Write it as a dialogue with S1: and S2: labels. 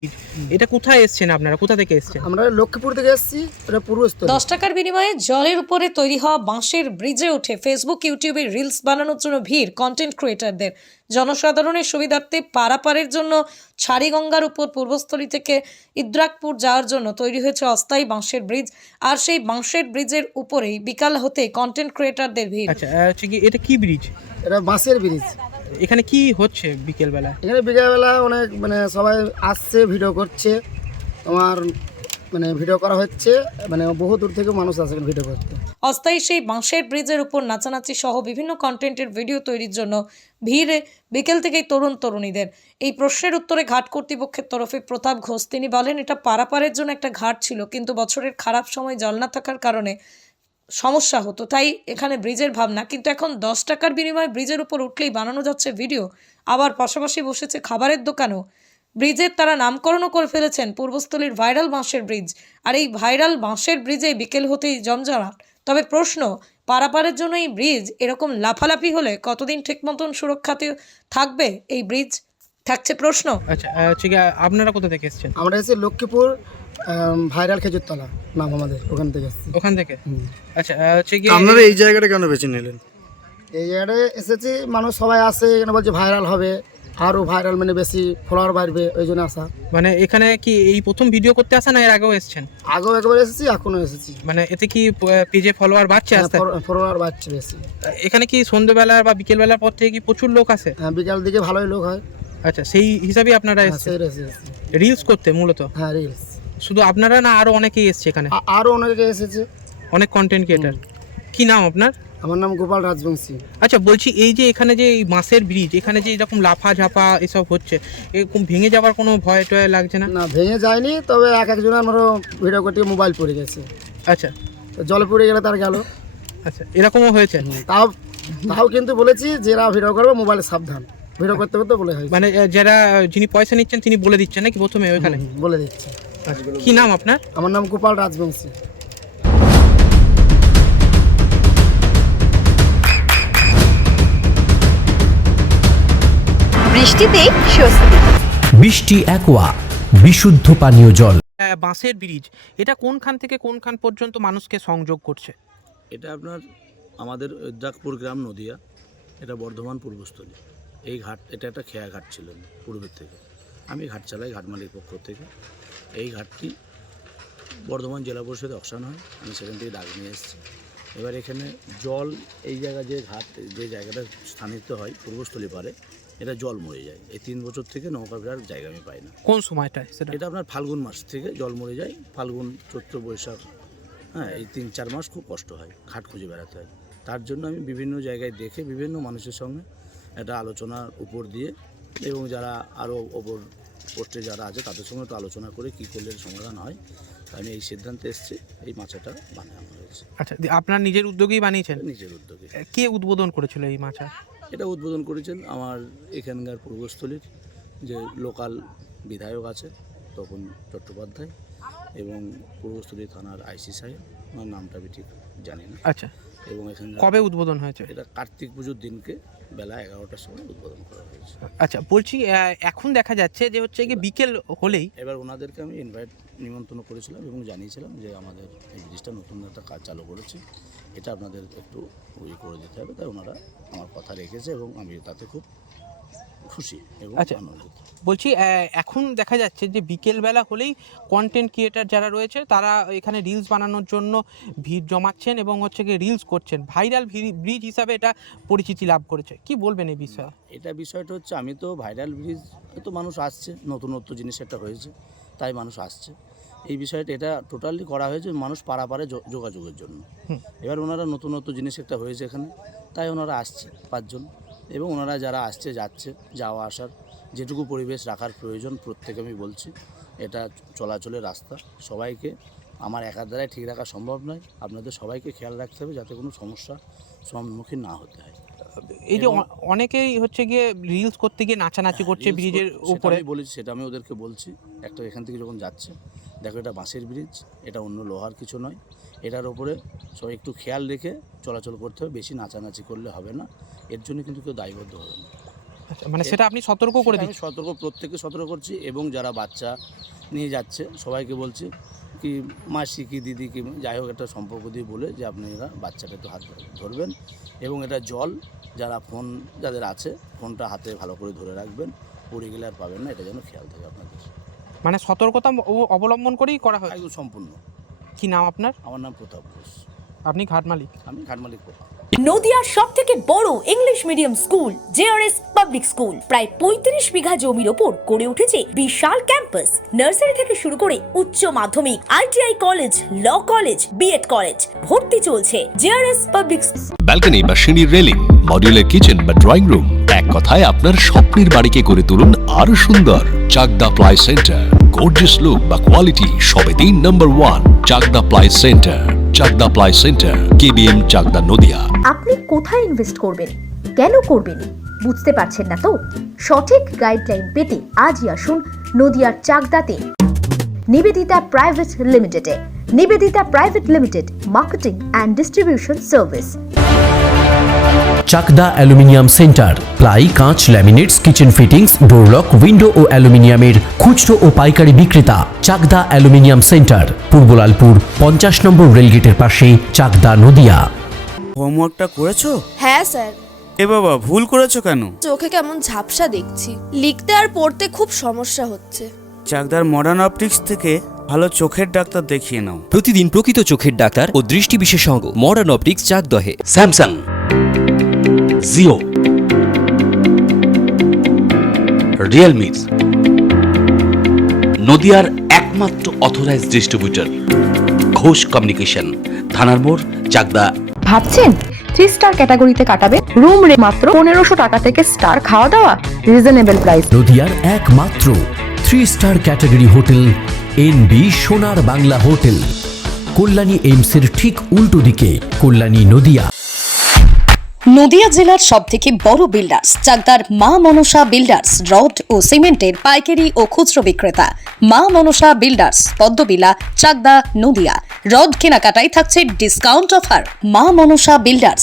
S1: এটা কোথায় এসছেন আপনারা, কোথা থেকে এসছেন?
S2: আমরা লক্ষ্মীপুর থেকে এসেছি, এটা পূর্বস্থলী।
S3: 10 টাকার বিনিময়ে জলের উপরে তৈরি হওয়া বাঁশের ব্রিজে উঠে ফেসবুক ইউটিউবে রিলস বানানোর জন্য ভিড় কন্টেন্ট ক্রিয়েটারদের। জনসাধারণের সুবিধার্থে পারাপারের জন্য ছাড়িগঙ্গার উপর পূর্বস্থলী থেকে ইদ্রাকপুর যাওয়ার জন্য তৈরি হয়েছে অস্থায়ী বাঁশের ব্রিজ। আর সেই বাঁশের ব্রিজের উপরেই বিকাল হতে কন্টেন্ট ক্রিয়েটারদের ভিড়।
S1: আচ্ছা, হচ্ছে কি এটা কি ব্রিজ?
S2: এটা বাঁশের ব্রিজ।
S1: এখানে কি হচ্ছে বিকেলবেলা?
S2: এখানে বিকেলবেলা অনেক সবাই আসছে, ভিডিও করছে, তোমার ভিডিও করা হচ্ছে, বহু দূর থেকে মানুষ আসে এখানে ভিডিও করতে।
S3: অস্থায়ী সেই বাঁশের ব্রিজের উপর নাচানাচি সহ বিভিন্ন কন্টেন্টের ভিডিও তৈরির জন্য ভিড় বিকেল থেকেই তরুণ তরুণীদের। এই প্রশ্নের উত্তরে ঘাট কর্তৃপক্ষের তরফে প্রতাপ ঘোষ তিনি বলেন, এটা পারাপারের জন্য একটা ঘাট ছিল, কিন্তু বছরের খারাপ সময় জল না থাকার কারণে সমস্যা হতো, তাই এখানে ব্রিজের ভাবনা। কিন্তু এখন 10 টাকার বিনিময়ে ব্রিজের উপর উঠলেই বানানো যাচ্ছে ভিডিও, আবার পাশাপাশি বসেছে খাবারের দোকানও। ব্রিজের তারা নামকরণও করে ফেলেছেন পূর্বস্থলীর ভাইরাল বাঁশের ব্রিজ। আর এই ভাইরাল বাঁশের ব্রিজে বিকেল হতেই জমজমাট। তবে প্রশ্ন, পারাপারের জন্য এই ব্রিজ এরকম লাফালাফি হলে কতদিন ঠিক মতন সুরক্ষাতে থাকবে এই ব্রিজ, থাকছে প্রশ্ন।
S1: আচ্ছা, হচ্ছে কি আপনারা কোথা থেকে এসছেন?
S2: আমরা এসেছি লক্ষ্মীপুর ভাইরাল খেজুরতলা নাম আমাদের, ওখান থেকে এসেছি।
S1: ওখান থেকে? আচ্ছা, হচ্ছে কি
S4: আপনারা এই জায়গাটা কেন বেছে নিলেন?
S2: এই জায়গায় এসেছি, মানুষ সবাই আসে এখানে, বলছে ভাইরাল হবে, আরও ভাইরাল বেশি ফলোয়ার বাড়বে, ওই জন্য আসা।
S1: এখানে কি এই প্রথম ভিডিও করতে আসা না এর আগেও এসছেন?
S2: আগেও একবার এসেছি, এখনও এসেছি।
S1: এতে কি পেজে ফলোয়ার বাড়ছে আস্তে?
S2: ফলোয়ার বাড়ছে বেশি।
S1: এখানে কি সন্ধ্যেবেলা বা বিকেলবেলার পর থেকে কি প্রচুর লোক আসে?
S2: হ্যাঁ, বিকাল দিকে ভালোই লোক হয়।
S1: আচ্ছা, সেই হিসাবে আপনারা এসেছেন রিলস করতে মূলত?
S2: হ্যাঁ, রিলস।
S1: শুধু আপনারা না আরো অনেকেই এসছে এখানে?
S2: আরও অনেকে এসেছে,
S1: অনেক কন্টেন্ট ক্রিয়েটার। কি নাম আপনার?
S2: আমার নাম গোপাল রাজবংশী।
S1: আচ্ছা, বলছি এই যে এখানে যে এই বাঁশের ব্রিজ, এখানে যে এরকম লাফা ঝাপা এসব হচ্ছে, এরকম ভেঙে যাওয়ার কোনো ভয় টয় লাগছে না?
S2: না, ভেঙে যায়নি, তবে এক একজনের ভিডিও করতে মোবাইল পড়ে গেছে।
S1: আচ্ছা,
S2: তো জলে পড়ে গেলে তার গেল।
S1: আচ্ছা, এরকমও হয়েছে?
S2: তাও কিন্তু বলেছি যারা ভিডিও করবে মোবাইলে সাবধান, ভিডিও করতে করতে বলে হয়।
S1: যিনি পয়সা নিচ্ছেন তিনি বলে দিচ্ছেন নাকি প্রথমে ওইখানে?
S2: বলে দিচ্ছে।
S1: আচ্ছা, কি নাম আপনার?
S2: আমার নাম গোপাল রাজবংশী।
S5: বৃষ্টিতেই স্বস্তি।
S6: বৃষ্টি অ্যাকোয়া বিশুদ্ধ পানীয় জল।
S1: বাঁশের ব্রিজ এটা কোনখান থেকে কোনখান পর্যন্ত মানুষকে সংযোগ করছে?
S7: এটা আপনার আমাদের ইদ্রাকপুর গ্রাম নদিয়া, এটা বর্ধমান পূর্বস্থলী। এই ঘাট, এটা একটা খেয়া ঘাট ছিল পূর্বের থেকে। আমি ঘাট চালাই ঘাট মালিক পক্ষ থেকে। এই ঘাটটি বর্ধমান জেলা পরিষদে অকশন হয়, আমি সেখান থেকে ডাক নিয়ে এসেছি। এবার এখানে জল, এই জায়গা যে ঘাট, যে জায়গাটা স্থানিত হয় পূর্বস্থলী পারে, এটা জল মরে যায়। এই 3 বছর থেকে নৌকা ফেরার জায়গা আমি পাই না।
S1: কোন সময়টা সেটা?
S7: এটা আপনার ফাল্গুন মাস থেকে জল মরে যায়, ফাল্গুন, চৈত্র, বৈশাখ, হ্যাঁ, এই 3-4 মাস খুব কষ্ট হয়, ঘাট খুঁজে বেড়াতে হয়। তার জন্য আমি বিভিন্ন জায়গায় দেখে বিভিন্ন মানুষের সঙ্গে একটা আলোচনার উপর দিয়ে, এবং যারা আরও ওপর পোস্টে যারা আছে তাদের সঙ্গে একটু আলোচনা করে কী করলে সমাধান হয়, আমি এই সিদ্ধান্তে এসেছি এই মাছাটা বানানো হয়েছে।
S1: আচ্ছা, আপনার নিজের উদ্যোগেই বানিয়েছেন?
S7: নিজের উদ্যোগে।
S1: কে উদ্বোধন করেছিল এই মাছা?
S7: এটা উদ্বোধন করেছেন আমার এখানকার পূর্বস্থলীর যে লোকাল বিধায়ক আছে তপন চট্টোপাধ্যায়, এবং পূর্বস্থলী থানার আইসি সাহেব, আমার নামটা আমি ঠিক জানি না।
S1: আচ্ছা,
S7: এবং এখানে
S1: কবে উদ্বোধন হয়েছে?
S7: এটা কার্তিক পুজোর দিনকে বেলা 11টার সময় উদ্বোধন করা হয়েছে।
S1: আচ্ছা, বলছি এখন দেখা যাচ্ছে যে হচ্ছে কি বিকেল হলেই,
S7: এবার ওনাদেরকে আমি নিমন্ত্রণ করেছিলাম এবং জানিয়েছিলাম যে আমাদের এই ব্রিজটা নতুন একটা কাজ চালু করেছে, এটা আপনাদের একটু করে দিতে হবে। তাই ওনারা আমার কথা রেখেছে এবং আমি তাতে খুব খুশি এবং আনন্দিত।
S1: বলছি এখন দেখা যাচ্ছে যে বিকেলবেলা হলেই কন্টেন্ট ক্রিয়েটার যারা রয়েছে তারা এখানে রিলস বানানোর জন্য ভিড় জমাচ্ছেন এবং হচ্ছে কি রিলস করছেন, ভাইরাল ব্রিজ হিসাবে এটা পরিচিতি লাভ করেছে। কি বলবেন এই বিষয়ে?
S7: এটা বিষয়টা হচ্ছে, আমি তো ভাইরাল ব্রিজ তো মানুষ আসছে, নতুনত্ব জিনিস একটা হয়েছে তাই মানুষ আসছে। এই বিষয়টা এটা টোটালি করা হয়েছে মানুষ পারাপারে যোগাযোগের জন্য। এবার ওনারা নতুনত্ব জিনিস একটা হয়েছে এখানে, তাই ওনারা আসছে 5 জন, এবং ওনারা যারা আসছে যাচ্ছে, যাওয়া আসার যেটুকু পরিবেশ রাখার প্রয়োজন প্রত্যেকে আমি বলছি, এটা চলাচলের রাস্তা, সবাইকে আমার একার দ্বারাই ঠিক রাখা সম্ভব নয়, আপনাদের সবাইকে খেয়াল রাখতে হবে যাতে কোনো সমস্যার সম্মুখীন না হতে হয়।
S1: এই যে অনেকেই হচ্ছে গিয়ে রিলস করতে গিয়ে নাচানাচি করছে ব্রিজের উপরে,
S7: আমি বলেছি, সেটা আমি ওদেরকে বলছি, একটা এখান থেকে যখন যাচ্ছে দেখো এটা বাঁশের ব্রিজ, এটা অন্য লোহার কিছু নয়, এটার ওপরে সবাই একটু খেয়াল রেখে চলাচল করতে হবে, বেশি নাচানাচি করলে হবে না, এর জন্য কিন্তু কেউ দায়বদ্ধ হবে না।
S1: আচ্ছা, মানে সেটা আপনি সতর্ক করে
S7: আমি
S1: দিচ্ছেন।
S7: প্রত্যেককে সতর্ক করছি, এবং যারা বাচ্চা নিয়ে যাচ্ছে সবাইকে বলছি কি মাসি কি দিদি কি যাই হোক একটা সম্পর্ক দিয়ে বলে যে আপনারা বাচ্চাটা একটু হাত ধরবেন, এবং এটা জল যারা ফোন যাদের আছে ফোনটা হাতে ভালো করে ধরে রাখবেন, পড়ে গেলে আর পাবেন না, এটা যেন খেয়াল থাকে আপনাদের।
S1: মানে সতর্কতা অবলম্বন করেই করা হয়।
S7: একদম সম্পূর্ণ।
S1: কি নাম আপনার?
S7: আমার নাম প্রতাপ ঘোষ,
S1: আপনি ঘাট মালিক।
S7: আমি ঘাটমালিক প্রতাপ।
S4: নদিয়ার সবথেকে বড় English medium school JRS public school প্রায় 35 বিঘা জমির ওপর গড়ে উঠেছে বিশাল ক্যাম্পাস। নার্সারি থেকে শুরু করে উচ্চ মাধ্যমিক, ITI college, law college, BEd college, ভর্তি চলছে জেআরএস পাবলিক।
S8: ব্যালকনি বা সিঁড়ির রেলিং, মডিউলার কিচেন বা ড্রয়িং রুম, এক কথায় আপনার স্বপ্নের বাড়িকে করে তুলুন আরো সুন্দর। Chakdah ply centre, gorgeous look বা কোয়ালিটি সবেতেই number 1। Chakdah ply centre, Chakdah ply centre, KBM, Chakdah, Nadia.
S5: আপনি কোথায় ইনভেস্ট করবেন, কেন করবেন, বুঝতে পারছেন না তো? সঠিক গাইডলাইন পেতে আজই আসুন নদিয়ার চাকদাতে নিবেদিতা প্রাইভেট লিমিটেডে। Nivedita private limited, marketing and distribution service.
S6: Chakdah aluminium centre, ply, কাঁচ, laminates, kitchen fittings, door lock, window ও অ্যালুমিনিয়ামের খুচরো ও পাইকারি বিক্রেতা। চাকদা অ্যালুমিনিয়াম সেন্টার, পূর্ব লালপুর 50 নম্বর রেলগেটের পাশে, চাকদা, নদিয়া।
S9: হোমওয়ার্কটা করেছো?
S10: হ্যাঁ স্যার।
S9: এ বাবা, ভুল করেছো কেন?
S10: চোখে কেমন ঝাপসা দেখছি, লিখতে আর পড়তে খুব সমস্যা হচ্ছে।
S9: চাকদার মডার্ন অপটিক্স থেকে ভালো চোখের ডাক্তার দেখিয়ে নাও।
S11: প্রতিদিন প্রকৃত চোখের ডাক্তার ও দৃষ্টি বিশেষজ্ঞ মডার্ন অপটিক্স, চাকদহে।
S6: স্যামসাং, জিও, রিয়েলমি, নদিয়ার একমাত্র অথরাইজড ডিস্ট্রিবিউটর ঘোষ কমিউনিকেশন, থানার মোড়, চাকদা।
S5: ভাবছেন 3 স্টার ক্যাটাগরিতে কাটাবেন? রুম রে মাত্র 1500 টাকা থেকে স্টার, খাওয়া দাওয়া রিজনেবল প্রাইস।
S6: নদিয়ার একমাত্র 3 স্টার ক্যাটাগরি হোটেল এনবি সোনার বাংলা হোটেল, কল্যাণী এইমসের ঠিক উল্টো দিকে, কল্যাণী, নদিয়া।
S3: নদিয়া জেলার সবথেকে বড় বিল্ডার্স চাকদার মা মনসা বিল্ডার্স, রড ও সিমেন্টের পাইকারি ও খুচরো বিক্রেতা। মা মনসা বিল্ডার্স, পদ্মবিলা, চাকদা, নদিয়া। রড কেনাকাটায় থাকছে ডিসকাউন্ট অফার। মা মনসা বিল্ডার্স,